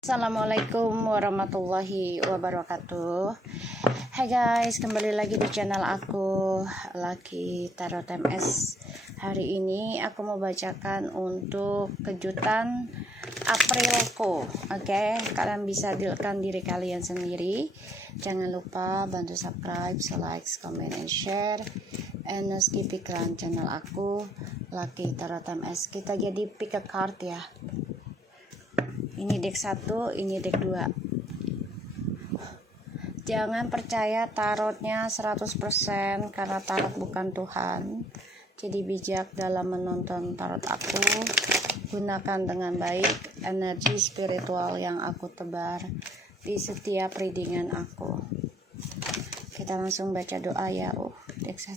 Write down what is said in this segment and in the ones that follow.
Assalamualaikum warahmatullahi wabarakatuh. Hai guys, kembali lagi di channel aku, Lucky Tarot MS. Hari ini aku mau bacakan untuk kejutan Aprilku. Oke, kalian bisa dealkan diri kalian sendiri. Jangan lupa bantu subscribe, like, comment, and share. And skip iklan channel aku, Lucky Tarot MS. Kita jadi pick a card ya. Ini deck 1, ini deck 2. Jangan percaya tarotnya 100% karena tarot bukan Tuhan. Jadi bijak dalam menonton tarot aku. Gunakan dengan baik energi spiritual yang aku tebar di setiap readingan aku. Kita langsung baca doa ya. Deck 1.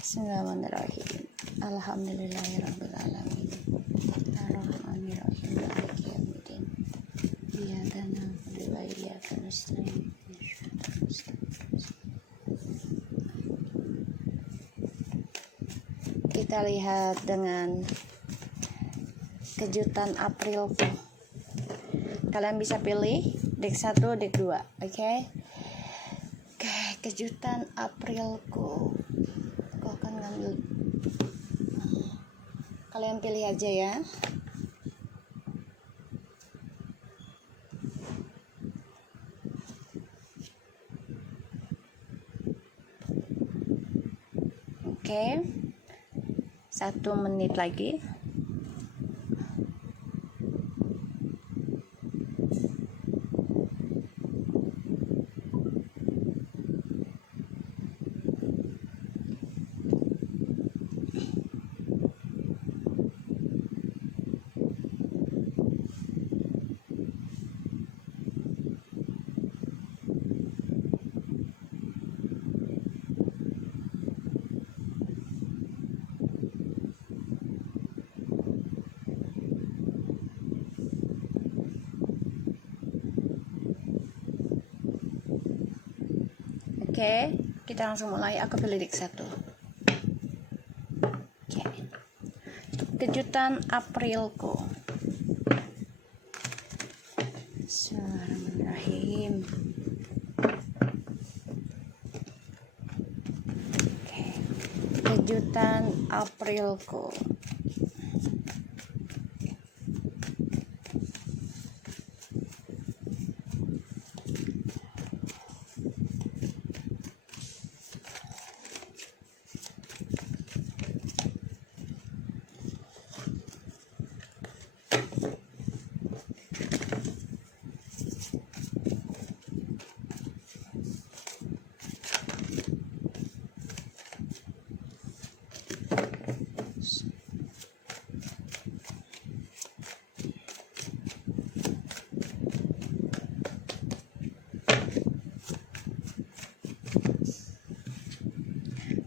Bismillahirrahmanirrahim. Alhamdulillahirabbil alamin. Ar-Rahmanirrahim. Maliki yaumiddin. Iyyaka na'budu wa iyyaka nasta'in. Kita lihat dengan kejutan Aprilku. Kalian bisa pilih deck 1, deck 2, oke? Oke, kejutan Aprilku. Aku akan ngambil. Kalian pilih aja ya. Oke. 1 menit lagi. Oke, kita langsung mulai. Aku pilih deck 1. Oke. Kejutan Aprilku. Bismillahirrahmanirrahim. Oke. Kejutan Aprilku.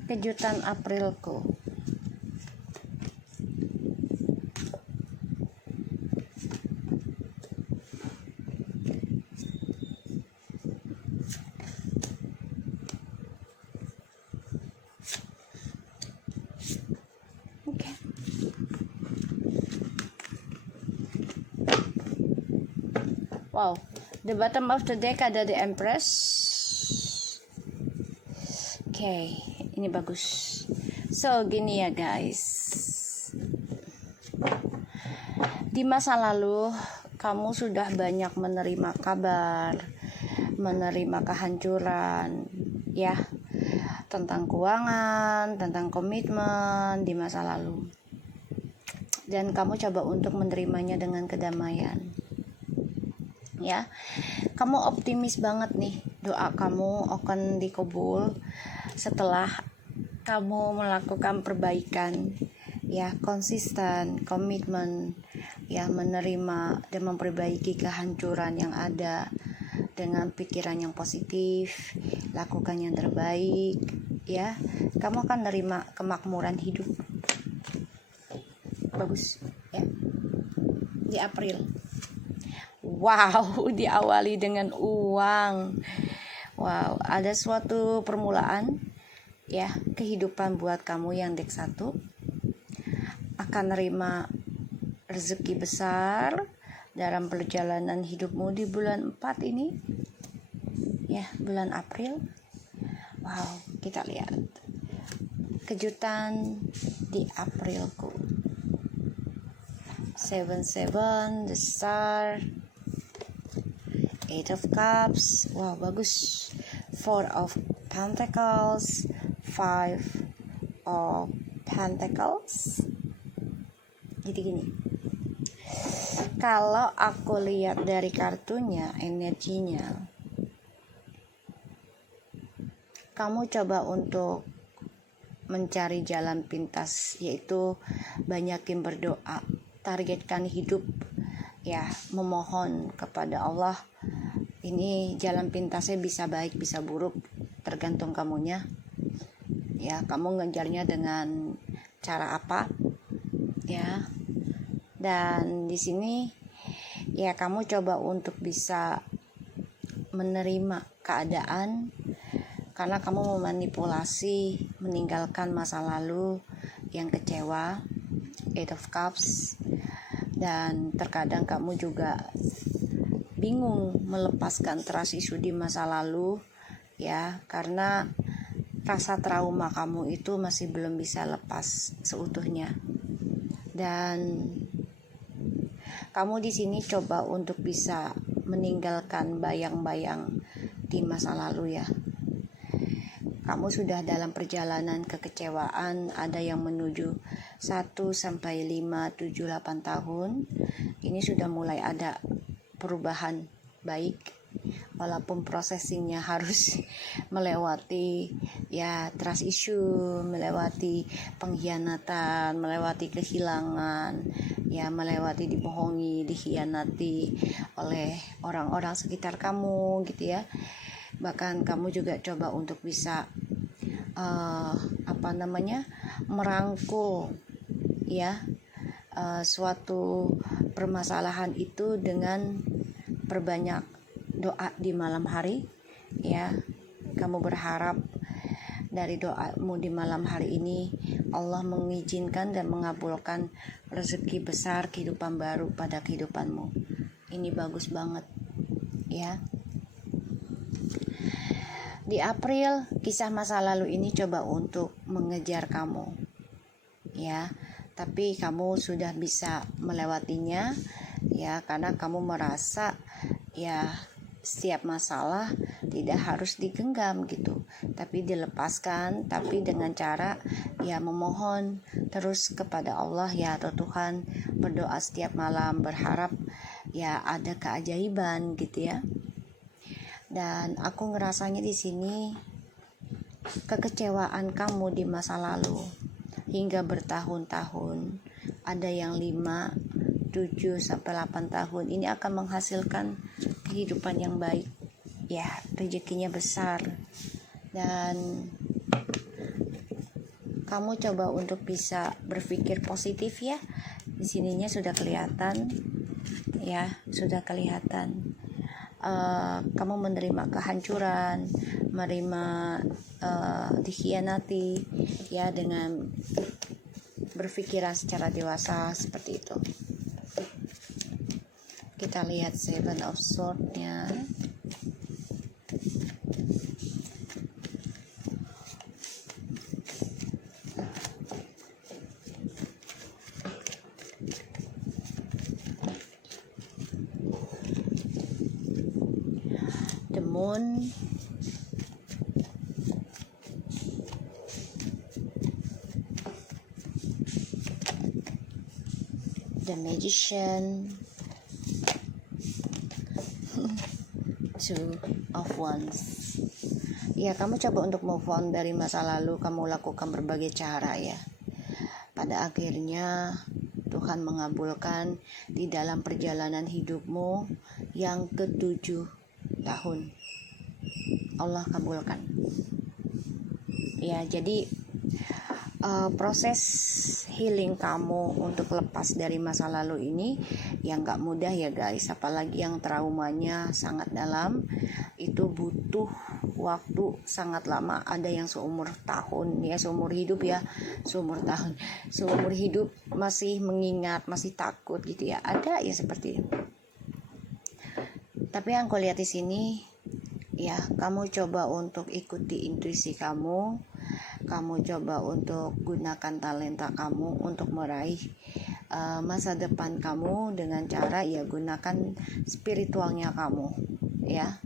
Kejutan Aprilku. Okay. Wow, the bottom of the deck ada the Empress. Oke, ini bagus. So, gini ya guys. Di masa lalu, kamu sudah banyak menerima kabar, menerima kehancuran, ya, tentang keuangan, tentang komitmen di masa lalu. Dan kamu coba untuk menerimanya dengan kedamaian. Ya, kamu optimis banget nih, doa kamu akan dikabul setelah kamu melakukan perbaikan, ya, konsisten, komitmen, ya, menerima dan memperbaiki kehancuran yang ada dengan pikiran yang positif, lakukan yang terbaik, ya, kamu akan menerima kemakmuran hidup. Bagus, ya, di April. Wow, diawali dengan uang. Wow, ada suatu permulaan, ya, kehidupan buat kamu yang deck 1. Akan nerima rezeki besar dalam perjalanan hidupmu di bulan 4 ini, ya, bulan April. Wow, kita lihat kejutan di Aprilku. 7 the star, 8 of cups, wow bagus, 4 of pentacles, 5 of pentacles. Jadi gini, kalau aku lihat dari kartunya, energinya, kamu coba untuk mencari jalan pintas, yaitu banyakin berdoa, targetkan hidup, ya, memohon kepada Allah. Ini jalan pintasnya bisa baik bisa buruk, tergantung kamunya, ya. Kamu ngejarnya dengan cara apa, ya. Dan di sini, ya, kamu coba untuk bisa menerima keadaan, karena kamu memanipulasi, meninggalkan masa lalu yang kecewa, 8 of cups. Dan terkadang kamu juga bingung melepaskan trust issue di masa lalu, ya, karena rasa trauma kamu itu masih belum bisa lepas seutuhnya. Dan kamu di sini coba untuk bisa meninggalkan bayang-bayang di masa lalu, ya. Kamu sudah dalam perjalanan kekecewaan, ada yang menuju 1 sampai 5, 7, 8 tahun. Ini sudah mulai ada perubahan baik, walaupun prosesingnya harus melewati, ya, trust issue, melewati pengkhianatan, melewati kehilangan, ya, melewati dibohongi, dikhianati oleh orang-orang sekitar kamu, gitu ya. Bahkan kamu juga coba untuk bisa merangkul, ya, suatu permasalahan itu dengan perbanyak doa di malam hari, ya. Kamu berharap dari doamu di malam hari ini Allah mengizinkan dan mengabulkan rezeki besar, kehidupan baru pada kehidupanmu. Ini bagus banget, ya. Di April, kisah masa lalu ini coba untuk mengejar kamu, ya. Tapi kamu sudah bisa melewatinya, ya, karena kamu merasa, ya, setiap masalah tidak harus digenggam gitu, tapi dilepaskan, tapi dengan cara, ya, memohon terus kepada Allah, ya, atau Tuhan, berdoa setiap malam, berharap, ya, ada keajaiban gitu, ya. Dan aku ngerasanya di sini kekecewaan kamu di masa lalu hingga bertahun-tahun, ada yang 5, 7 sampai 8 tahun, ini akan menghasilkan kehidupan yang baik, ya, rezekinya besar. Dan kamu coba untuk bisa berpikir positif, ya. Di sininya sudah kelihatan, ya, sudah kelihatan. Kamu menerima kehancuran, menerima dikhianati, ya, dengan berpikiran secara dewasa seperti itu. Kita lihat 7 of Swords-nya. The Moon, The Magician, 2 of Wands. Ya, kamu coba untuk move on dari masa lalu, kamu lakukan berbagai cara, ya. Pada akhirnya Tuhan mengabulkan di dalam perjalanan hidupmu yang ke-7 tahun. Allah kabulkan. Ya, jadi proses healing kamu untuk lepas dari masa lalu ini yang gak mudah, ya guys. Apalagi yang traumanya sangat dalam, itu butuh waktu sangat lama. Ada yang seumur tahun, ya, seumur hidup, ya, seumur hidup masih mengingat, masih takut gitu, ya. Ada ya seperti itu. Tapi yang aku lihat di sini, ya, kamu coba untuk ikuti intuisi kamu. Kamu coba untuk gunakan talenta kamu untuk meraih masa depan kamu dengan cara ya gunakan spiritualnya kamu, ya.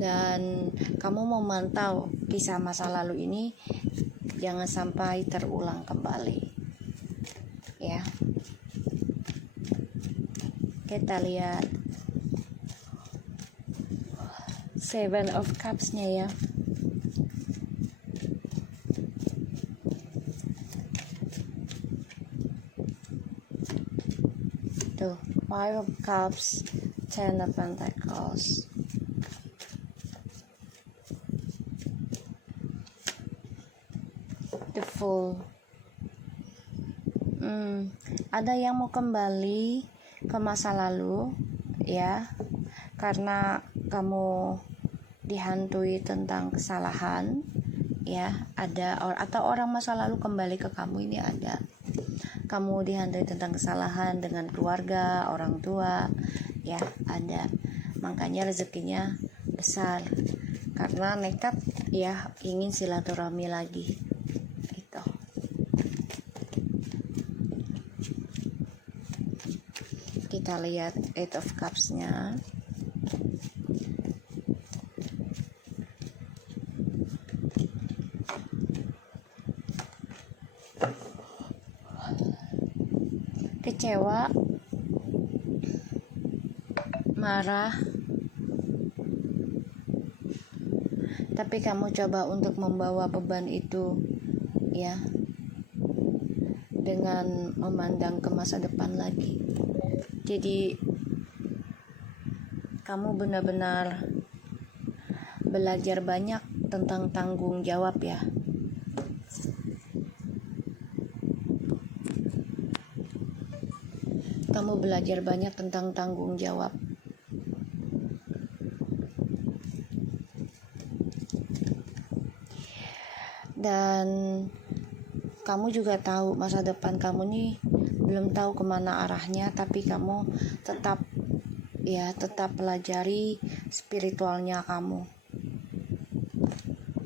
Dan kamu memantau kisah masa lalu ini jangan sampai terulang kembali, ya. Kita lihat Seven of Cups-nya, ya. Tuh, Five of Cups, Ten of Pentacles. The Fool. Ada yang mau kembali ke masa lalu, ya, karena kamu dihantui tentang kesalahan, ya. Ada atau orang masa lalu kembali ke kamu, ini ada. Kamu dihantui tentang kesalahan dengan keluarga, orang tua, ya, ada. Makanya rezekinya besar karena nekat, ya, ingin silaturahmi lagi. Gitu. Kita lihat Eight of Cups-nya. Kecewa, marah, tapi kamu coba untuk membawa beban itu, ya, dengan memandang ke masa depan lagi. Jadi kamu benar-benar belajar banyak tentang tanggung jawab, ya. Kamu belajar banyak tentang tanggung jawab. Dan kamu juga tahu masa depan kamu nih belum tahu kemana arahnya, tapi kamu tetap pelajari spiritualnya kamu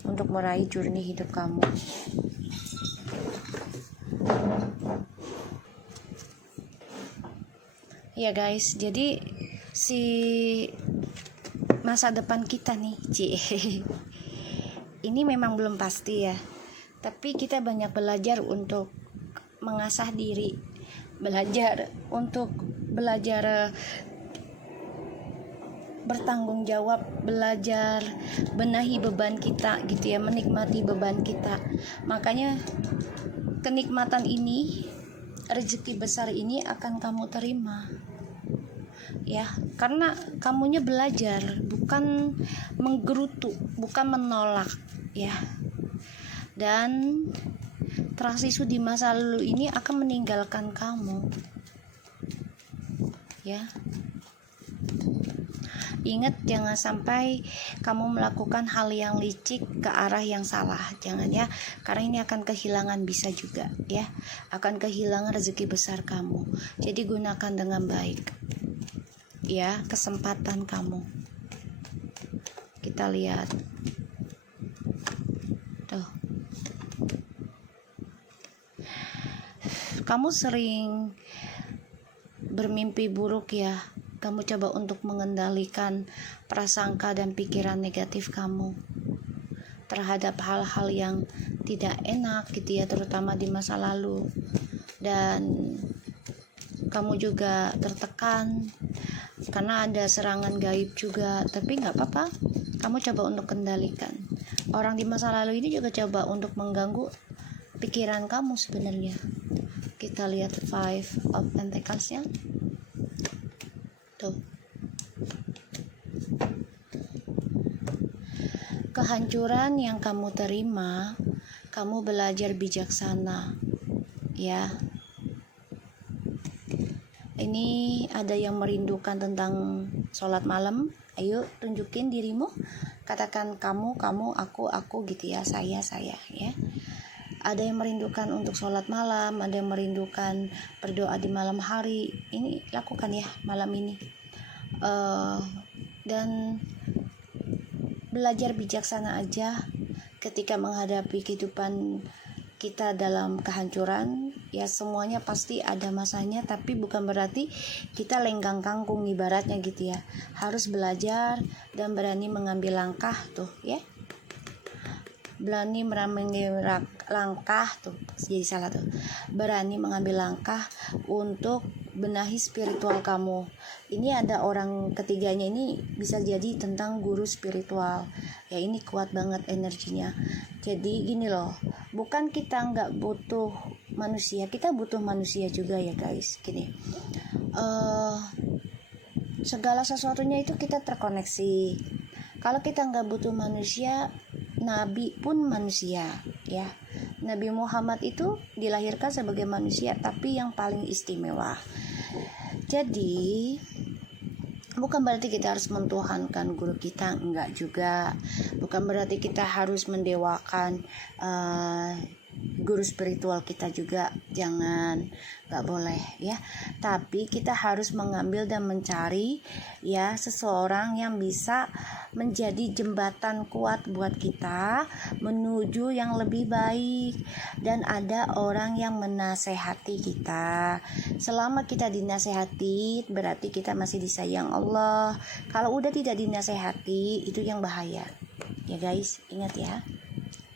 untuk meraih journey hidup kamu. Ya guys, jadi si masa depan kita nih, ini memang belum pasti, ya. Tapi kita banyak belajar untuk mengasah diri, belajar bertanggung jawab, belajar benahi beban kita, gitu ya, menikmati beban kita. Makanya kenikmatan ini, rezeki besar ini akan kamu terima, ya, karena kamunya belajar, bukan menggerutu, bukan menolak, ya. Dan transisi di masa lalu ini akan meninggalkan kamu, ya. Ingat, jangan sampai kamu melakukan hal yang licik ke arah yang salah, jangan, ya, karena ini akan kehilangan, bisa juga, ya, akan kehilangan rezeki besar kamu. Jadi gunakan dengan baik, ya, kesempatan kamu. Kita lihat tuh, kamu sering bermimpi buruk, ya. Kamu coba untuk mengendalikan prasangka dan pikiran negatif kamu terhadap hal-hal yang tidak enak, gitu ya, terutama di masa lalu. Dan kamu juga tertekan karena ada serangan gaib juga, tapi nggak apa-apa, kamu coba untuk kendalikan. Orang di masa lalu ini juga coba untuk mengganggu pikiran kamu sebenarnya. Kita lihat Five of Pentacles-nya. Tuh. Kehancuran yang kamu terima, kamu belajar bijaksana, ya. Ini ada yang merindukan tentang sholat malam. Ayo tunjukin dirimu, katakan kamu, aku, gitu ya, saya, ya. Ada yang merindukan untuk sholat malam, ada yang merindukan berdoa di malam hari. Ini lakukan, ya, malam ini. dan belajar bijaksana aja ketika menghadapi kehidupan kita dalam kehancuran. Ya semuanya pasti ada masanya, tapi bukan berarti kita lenggang kangkung ibaratnya gitu ya. Harus belajar dan berani mengambil langkah tuh ya. Berani mengambil langkah tuh, jadi salah tuh. Berani mengambil langkah untuk benahi spiritual kamu. Ini ada orang ketiganya, ini bisa jadi tentang guru spiritual. Ya ini kuat banget energinya. Jadi gini loh, bukan kita nggak butuh manusia, kita butuh manusia juga ya guys. Gini, segala sesuatunya itu kita terkoneksi. Kalau kita nggak butuh manusia, Nabi pun manusia ya. Nabi Muhammad itu dilahirkan sebagai manusia, tapi yang paling istimewa. Jadi bukan berarti kita harus mentuhankan guru kita, enggak juga. Bukan berarti kita harus mendewakan guru spiritual kita juga, jangan, nggak boleh ya. Tapi kita harus mengambil dan mencari ya seseorang yang bisa menjadi jembatan kuat buat kita menuju yang lebih baik. Dan ada orang yang menasehati kita. Selama kita dinasehati berarti kita masih disayang Allah. Kalau udah tidak dinasehati, itu yang bahaya ya guys, ingat ya.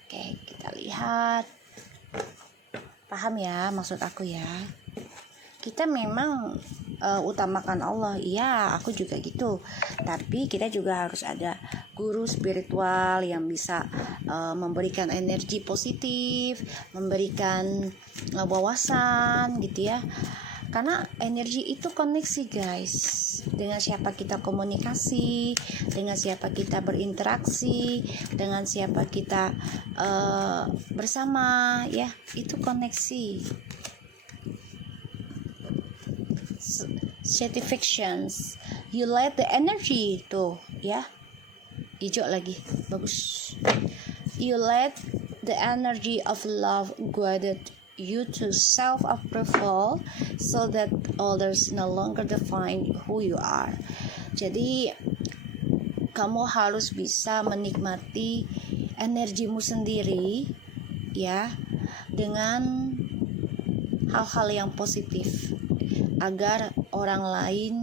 Oke, kita lihat. Paham ya maksud aku ya. Kita memang utamakan Allah, iya aku juga gitu. Tapi kita juga harus ada guru spiritual yang bisa memberikan energi positif, memberikan wawasan gitu ya. Karena energi itu koneksi guys. Dengan siapa kita komunikasi, dengan siapa kita berinteraksi, dengan siapa kita bersama ya, itu koneksi. Certifications, you let the energy tuh ya, hijau lagi bagus. You let the energy of love guided you to self-approval so that others no longer define who you are. Jadi kamu harus bisa menikmati energimu sendiri ya, dengan hal-hal yang positif agar orang lain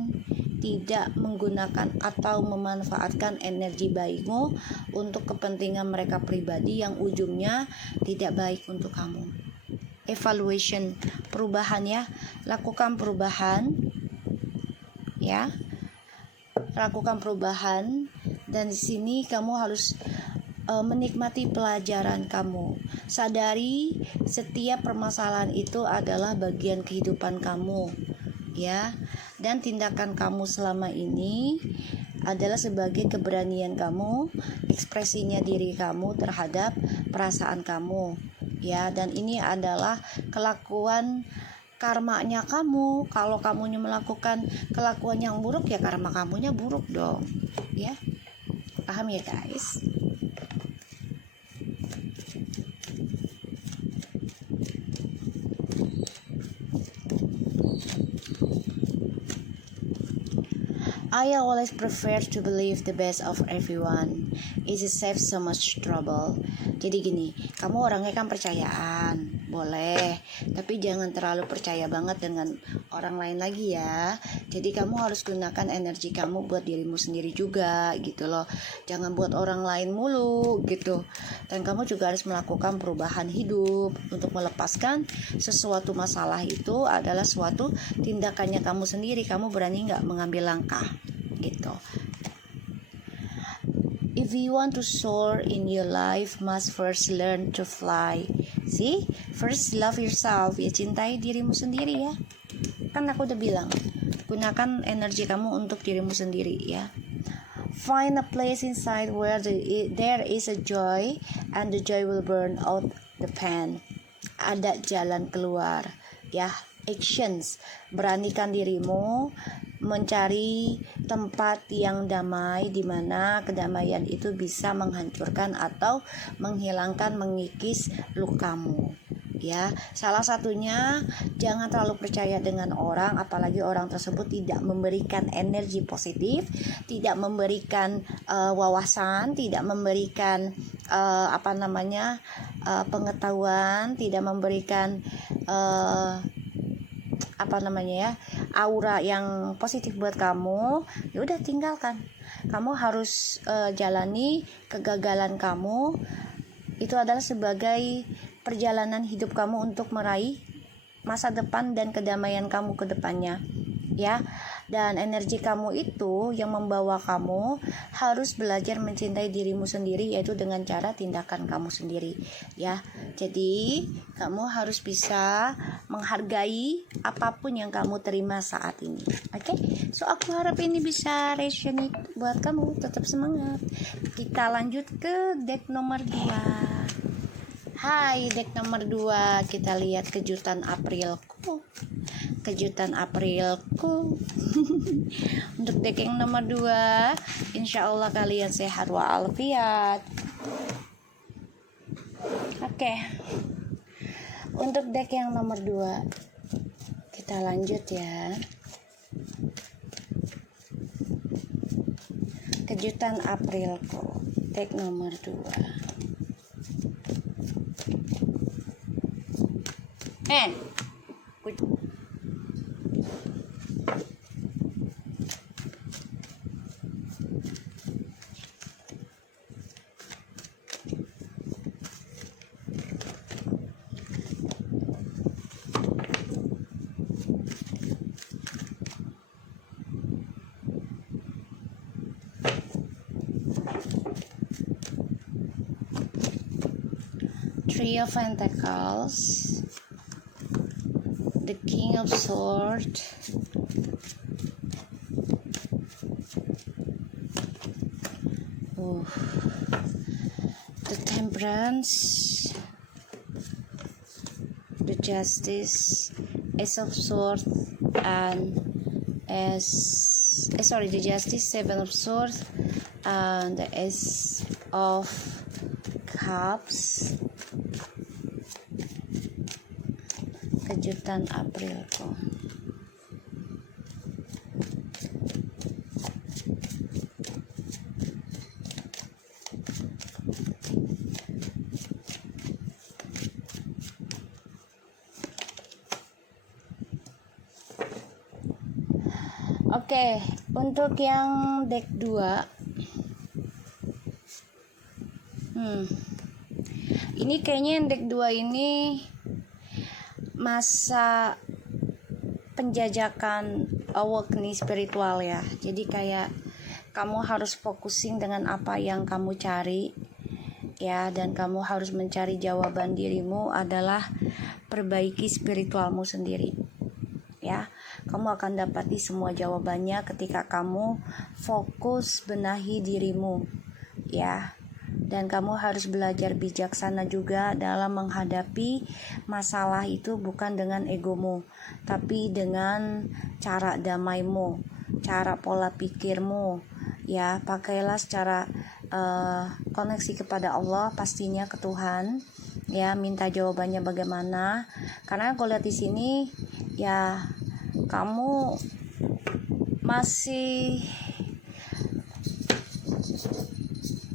tidak menggunakan atau memanfaatkan energi baikmu untuk kepentingan mereka pribadi yang ujungnya tidak baik untuk kamu. Evaluation, perubahan ya, lakukan perubahan ya, lakukan perubahan. Dan di sini kamu harus menikmati pelajaran kamu. Sadari setiap permasalahan itu adalah bagian kehidupan kamu ya, dan tindakan kamu selama ini adalah sebagai keberanian kamu, ekspresinya diri kamu terhadap perasaan kamu ya. Dan ini adalah kelakuan karmanya kamu. Kalau kamunya melakukan kelakuan yang buruk ya karma kamunya buruk dong ya. Paham ya guys? I always prefer to believe the best of everyone. It saves so much trouble. Jadi gini, kamu orangnya kan percayaan, boleh, tapi jangan terlalu percaya banget dengan orang lain lagi ya. Jadi kamu harus gunakan energi kamu buat dirimu sendiri juga gitu loh. Jangan buat orang lain mulu gitu. Dan kamu juga harus melakukan perubahan hidup. Untuk melepaskan sesuatu masalah itu adalah suatu tindakannya kamu sendiri. Kamu berani gak mengambil langkah gitu. If you want to soar in your life, must first learn to fly. See, first love yourself. Ya, cintai dirimu sendiri ya. Kan aku udah bilang, gunakan energi kamu untuk dirimu sendiri ya. Find a place inside where there is a joy, and the joy will burn out the pain. Ada jalan keluar ya. Actions, beranikan dirimu mencari tempat yang damai, di mana kedamaian itu bisa menghancurkan atau menghilangkan, mengikis lukamu ya. Salah satunya jangan terlalu percaya dengan orang, apalagi orang tersebut tidak memberikan energi positif, tidak memberikan wawasan, tidak memberikan pengetahuan, tidak memberikan aura yang positif buat kamu. Ya udah, tinggalkan. Kamu harus jalani kegagalan kamu. Itu adalah sebagai perjalanan hidup kamu untuk meraih masa depan dan kedamaian kamu ke depannya, ya. Dan energi kamu itu yang membawa kamu harus belajar mencintai dirimu sendiri, yaitu dengan cara tindakan kamu sendiri, ya. Jadi kamu harus bisa menghargai apapun yang kamu terima saat ini. Oke? So aku harap ini bisa resonate buat kamu. Tetap semangat. Kita lanjut ke deck nomor 2. Hai, deck nomor 2, kita lihat kejutan Aprilku. Untuk deck yang nomor 2, insya Allah kalian sehat walafiat. Oke. Untuk deck yang nomor 2, kita lanjut ya. Kejutan Aprilku, deck nomor 2. Three of Pentacles, the King of Swords, the Temperance, the Justice, Ace of Swords, and the Justice, Seven of Swords, and the Ace of Cups. Kejutan Aprilku. Oke, untuk yang deck 2, ini kayaknya yang deck 2 ini masa penjajakan awakening spiritual ya. Jadi kayak kamu harus fokusin dengan apa yang kamu cari ya, dan kamu harus mencari jawaban dirimu adalah perbaiki spiritualmu sendiri ya. Kamu akan dapati semua jawabannya ketika kamu fokus benahi dirimu ya. Dan kamu harus belajar bijaksana juga dalam menghadapi masalah itu, bukan dengan egomu, tapi dengan cara damaimu, cara pola pikirmu ya. Pakailah secara koneksi kepada Allah, pastinya ke Tuhan ya, minta jawabannya bagaimana. Karena aku lihat di sini ya, kamu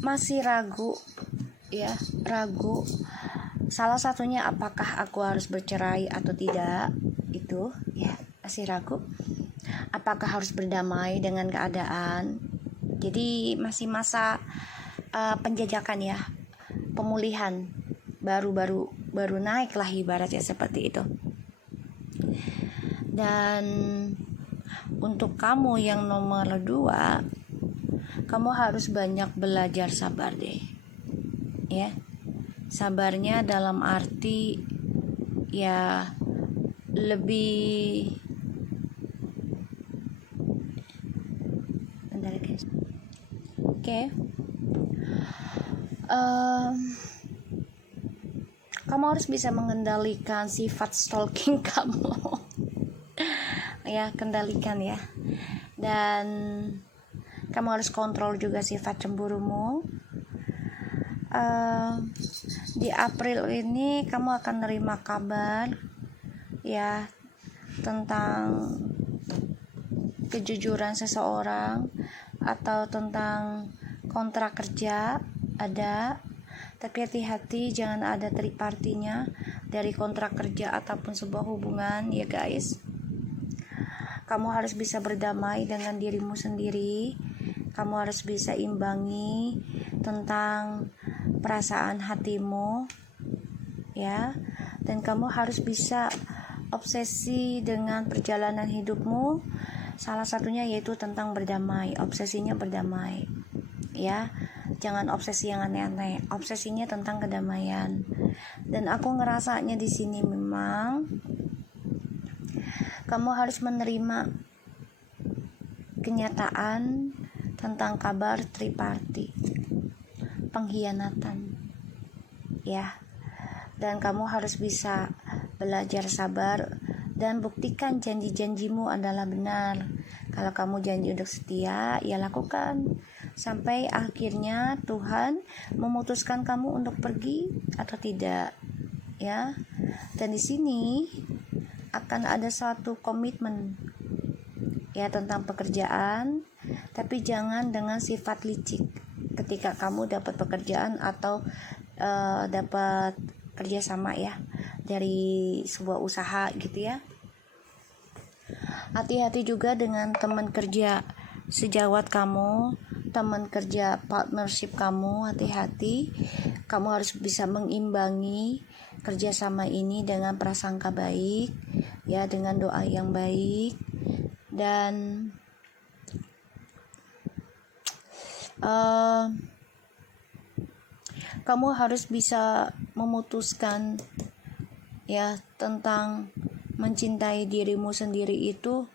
masih ragu ya, salah satunya apakah aku harus bercerai atau tidak, itu ya, masih ragu. Apakah harus berdamai dengan keadaan. Jadi masih masa penjajakan ya, pemulihan, baru naik lah ibaratnya, seperti itu. Dan untuk kamu yang nomor 2, kamu harus banyak belajar sabar deh ya. Sabarnya dalam arti ya lebih, bentar guys. Oke. Kamu harus bisa mengendalikan sifat stalking kamu ya, kendalikan ya. Dan kamu harus kontrol juga sifat cemburumu. di April ini kamu akan nerima kabar ya tentang kejujuran seseorang atau tentang kontrak kerja ada, tapi hati-hati jangan ada third partinya dari kontrak kerja ataupun sebuah hubungan ya guys. Kamu harus bisa berdamai dengan dirimu sendiri. Kamu harus bisa imbangi tentang perasaan hatimu ya, dan kamu harus bisa obsesi dengan perjalanan hidupmu. Salah satunya yaitu tentang berdamai, obsesinya berdamai ya. Jangan obsesi yang aneh-aneh, obsesinya tentang kedamaian. Dan aku ngerasanya di sini memang kamu harus menerima kenyataan tentang kabar triparti, pengkhianatan ya. Dan kamu harus bisa belajar sabar dan buktikan janji-janjimu adalah benar. Kalau kamu janji untuk setia, ya lakukan sampai akhirnya Tuhan memutuskan kamu untuk pergi atau tidak ya. Dan di sini akan ada suatu komitmen ya tentang pekerjaan, tapi jangan dengan sifat licik ketika kamu dapat pekerjaan atau dapat kerjasama ya dari sebuah usaha gitu ya. Hati-hati juga dengan teman kerja sejawat kamu, teman kerja partnership kamu. Hati-hati, kamu harus bisa mengimbangi kerjasama ini dengan prasangka baik ya, dengan doa yang baik. Dan kamu harus bisa memutuskan ya tentang mencintai dirimu sendiri itu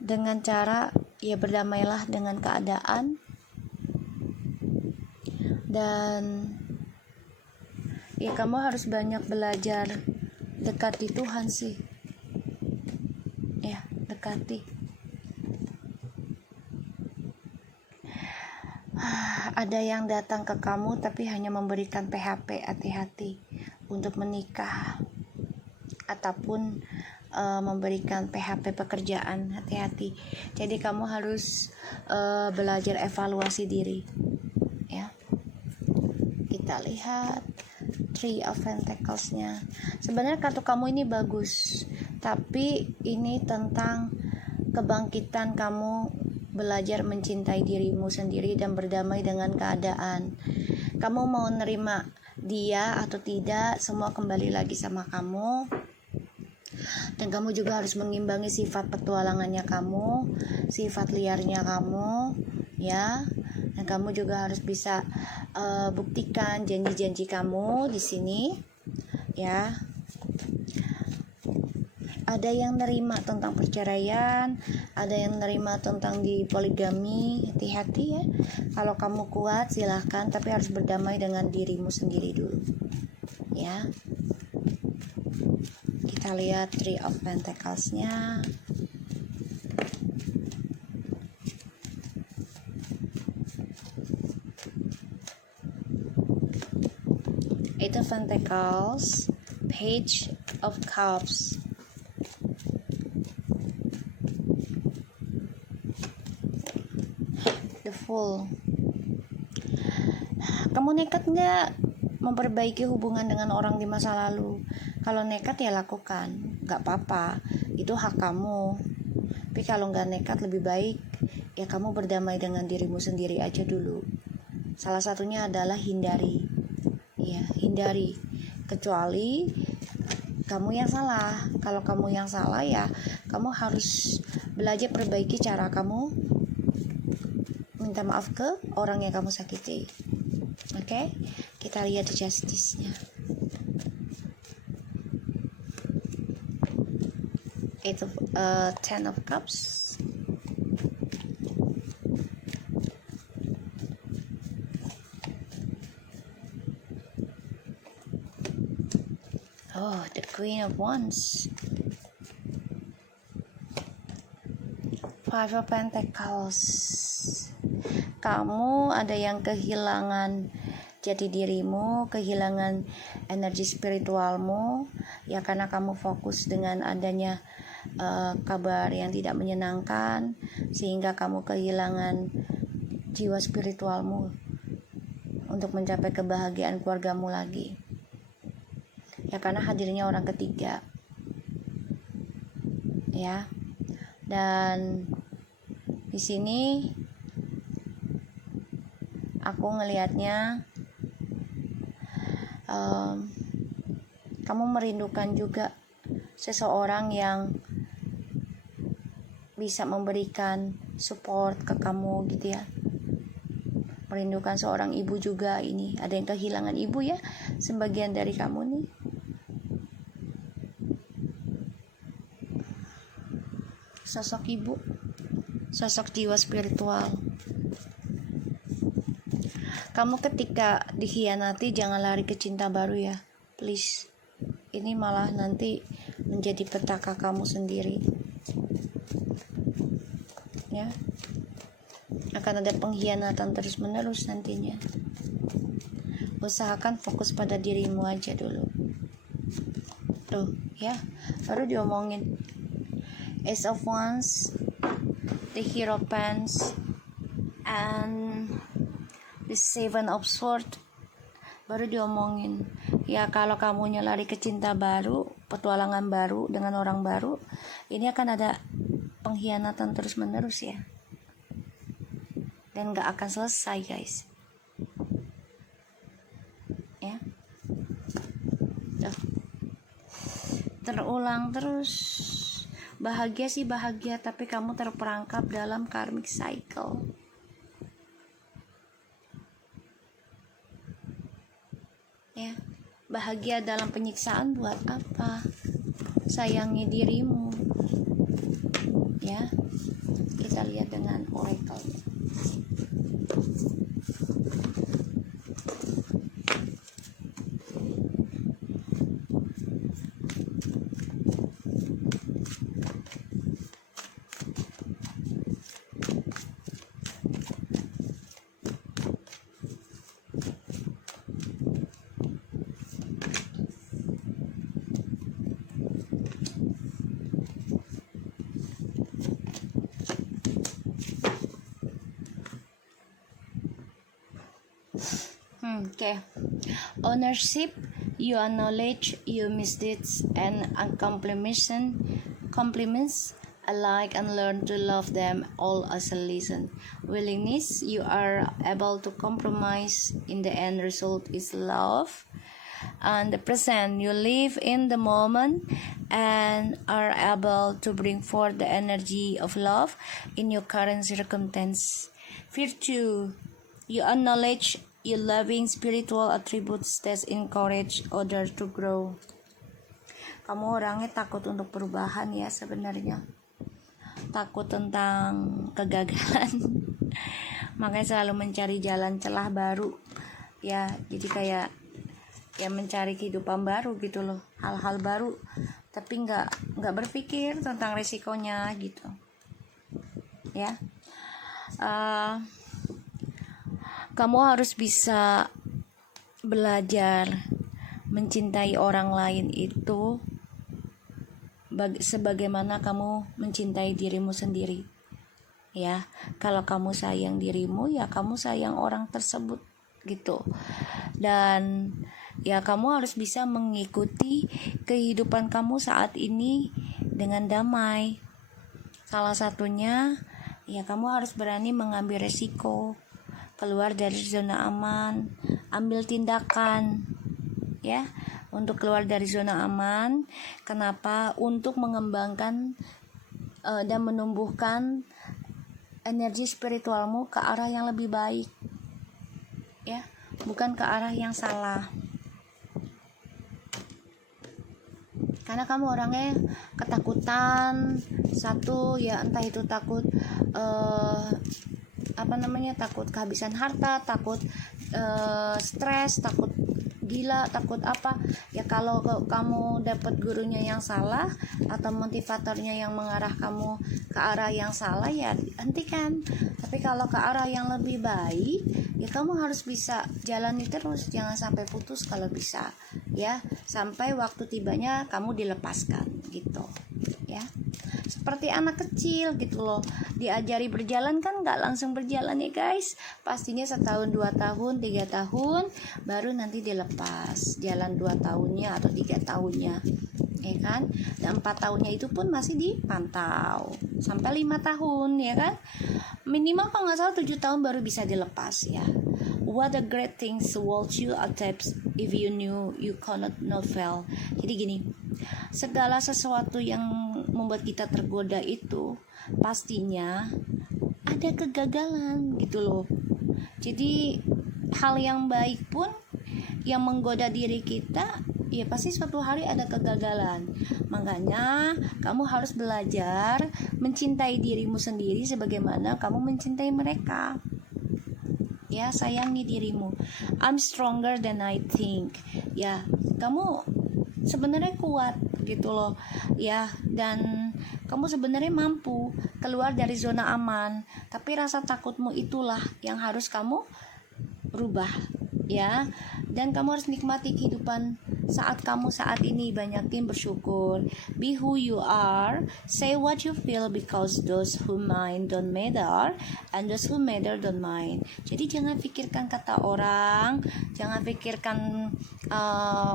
dengan cara ya berdamailah dengan keadaan. Dan ya kamu harus banyak belajar dekati Tuhan sih ya, dekati. Ada yang datang ke kamu tapi hanya memberikan PHP, hati-hati untuk menikah ataupun memberikan PHP pekerjaan, hati-hati. Jadi kamu harus belajar evaluasi diri ya. Kita lihat Three of Pentacles-nya. Sebenarnya kartu kamu ini bagus, tapi ini tentang kebangkitan kamu belajar mencintai dirimu sendiri dan berdamai dengan keadaan. Kamu mau nerima dia atau tidak, semua kembali lagi sama kamu. Dan kamu juga harus mengimbangi sifat petualangannya kamu, sifat liarnya kamu ya. Dan kamu juga harus bisa buktikan janji-janji kamu di sini ya. Ada yang nerima tentang perceraian, ada yang nerima tentang di poligami. Hati-hati ya. Kalau kamu kuat silahkan, tapi harus berdamai dengan dirimu sendiri dulu ya. Kita lihat Three of Pentacles-nya. Eight of Pentacles, Page of Cups, The Fool. Kamu nekat nggak memperbaiki hubungan dengan orang di masa lalu? Kalau nekat ya lakukan, nggak apa-apa, itu hak kamu. Tapi kalau nggak nekat, lebih baik ya kamu berdamai dengan dirimu sendiri aja dulu. Salah satunya adalah hindari ya, hindari. Kecuali kamu yang salah. Kalau kamu yang salah ya kamu harus belajar perbaiki cara kamu minta maaf ke orang yang kamu sakiti. Oke? Kita lihat justice-nya. Ten of Cups, the Queen of Wands, Five of Pentacles. Kamu ada yang kehilangan jati dirimu, kehilangan energi spiritualmu, ya karena kamu fokus dengan adanya kabar yang tidak menyenangkan, sehingga kamu kehilangan jiwa spiritualmu untuk mencapai kebahagiaan keluargamu lagi. Ya karena hadirnya orang ketiga. Ya. Dan di sini aku ngelihatnya kamu merindukan juga seseorang yang bisa memberikan support ke kamu gitu ya. Merindukan seorang ibu juga ini. Ada yang kehilangan ibu ya, sebagian dari kamu nih. Sosok ibu, sosok jiwa spiritual. Kamu ketika dikhianati jangan lari ke cinta baru ya, please. Ini malah nanti menjadi petaka kamu sendiri. Ya. Akan ada pengkhianatan terus-menerus nantinya. Usahakan fokus pada dirimu aja dulu. Tuh, ya. Baru diomongin. Ace of Wands, the Hierophant, and the Seven of Swords. Baru diomongin. Ya kalau kamunya lari ke cinta baru, petualangan baru dengan orang baru, ini akan ada pengkhianatan terus-menerus ya. Dan gak akan selesai guys. Ya. Tuh. Terulang terus. Bahagia sih bahagia, tapi kamu terperangkap dalam karmic cycle. Ya, bahagia dalam penyiksaan buat apa? Sayangi dirimu. Ya, kita lihat dengan oracle. Okay. Ownership, you acknowledge your misdeeds and compliments alike and learn to love them all as a lesson. Willingness, you are able to compromise. In the end result is love. And the present, you live in the moment and are able to bring forth the energy of love in your current circumstance. Virtue, you acknowledge your loving spiritual attributes that encourage others to grow. Kamu orangnya takut untuk perubahan ya sebenarnya. Takut tentang kegagalan. Makanya selalu mencari jalan celah baru. Ya, jadi kayak ya mencari kehidupan baru gitu loh. Hal-hal baru. Tapi nggak berpikir tentang resikonya gitu. Ya. Kamu harus bisa belajar mencintai orang lain itu sebagaimana kamu mencintai dirimu sendiri. Ya, kalau kamu sayang dirimu, ya kamu sayang orang tersebut gitu. Dan ya kamu harus bisa mengikuti kehidupan kamu saat ini dengan damai. Salah satunya, ya kamu harus berani mengambil resiko. Keluar dari zona aman, ambil tindakan ya untuk keluar dari zona aman. Kenapa? Untuk mengembangkan dan menumbuhkan energi spiritualmu ke arah yang lebih baik ya, bukan ke arah yang salah. Karena kamu orangnya ketakutan, satu ya entah itu takut takut kehabisan harta, takut stres, takut gila, takut apa ya. Kalau kamu dapat gurunya yang salah atau motivatornya yang mengarah kamu ke arah yang salah, ya hentikan. Tapi kalau ke arah yang lebih baik, ya kamu harus bisa jalani terus, jangan sampai putus kalau bisa ya, sampai waktu tibanya kamu dilepaskan gitu ya. Seperti anak kecil gitu loh, diajari berjalan kan nggak langsung berjalan ya guys, pastinya setahun, 2 tahun, 3 tahun baru nanti dilepas jalan 2 tahunnya atau 3 tahunnya ya kan, dan 4 tahunnya itu pun masih dipantau sampai 5 tahun ya kan, minimal kalau nggak salah 7 tahun baru bisa dilepas ya. What a great things world you accept if you knew you cannot not fail. Jadi gini, segala sesuatu yang membuat kita tergoda itu pastinya ada kegagalan gitu loh. Jadi hal yang baik pun yang menggoda diri kita, ya pasti suatu hari ada kegagalan. Makanya kamu harus belajar mencintai dirimu sendiri sebagaimana kamu mencintai mereka. Ya, sayangi dirimu. I'm stronger than I think. Ya, kamu sebenarnya kuat gitu loh. Ya, dan kamu sebenarnya mampu keluar dari zona aman. Tapi rasa takutmu itulah yang harus kamu rubah ya. Dan kamu harus nikmati kehidupan saat kamu saat ini, banyakin bersyukur. Be who you are, say what you feel, because those who mind don't matter and those who matter don't mind. Jadi jangan pikirkan kata orang, jangan pikirkan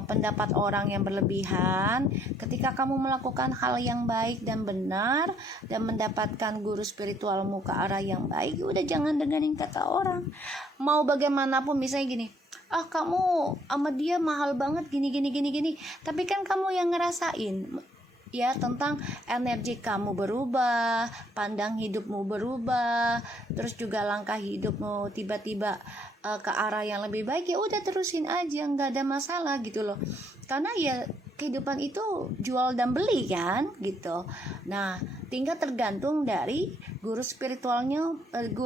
pendapat orang yang berlebihan. Ketika kamu melakukan hal yang baik dan benar dan mendapatkan guru spiritualmu ke arah yang baik, udah jangan dengerin kata orang. Mau bagaimanapun, misalnya gini, kamu sama dia mahal banget gini, tapi kan kamu yang ngerasain ya, tentang energi kamu berubah, pandang hidupmu berubah, terus juga langkah hidupmu tiba-tiba ke arah yang lebih baik, ya udah terusin aja, nggak ada masalah gitu loh. Karena ya kehidupan itu jual dan beli kan gitu. Nah, tinggal tergantung dari guru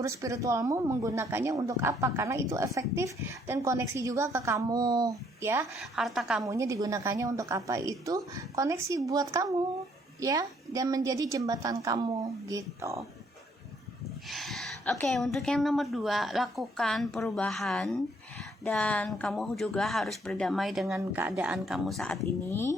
spiritualmu menggunakannya untuk apa, karena itu efektif dan koneksi juga ke kamu ya. Harta kamunya digunakannya untuk apa, itu koneksi buat kamu ya, dan menjadi jembatan kamu gitu. Oke, untuk yang nomor 2, lakukan perubahan. Dan kamu juga harus berdamai dengan keadaan kamu saat ini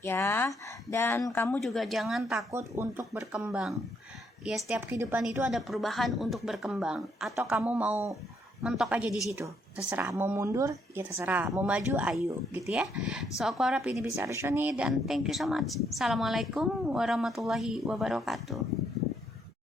ya. Dan kamu juga jangan takut untuk berkembang ya. Setiap kehidupan itu ada perubahan untuk berkembang. Atau kamu mau mentok aja di situ, terserah. Mau mundur ya terserah, mau maju ayo gitu ya. So aku harap ini bisa resonate, dan thank you so much. Assalamualaikum warahmatullahi wabarakatuh.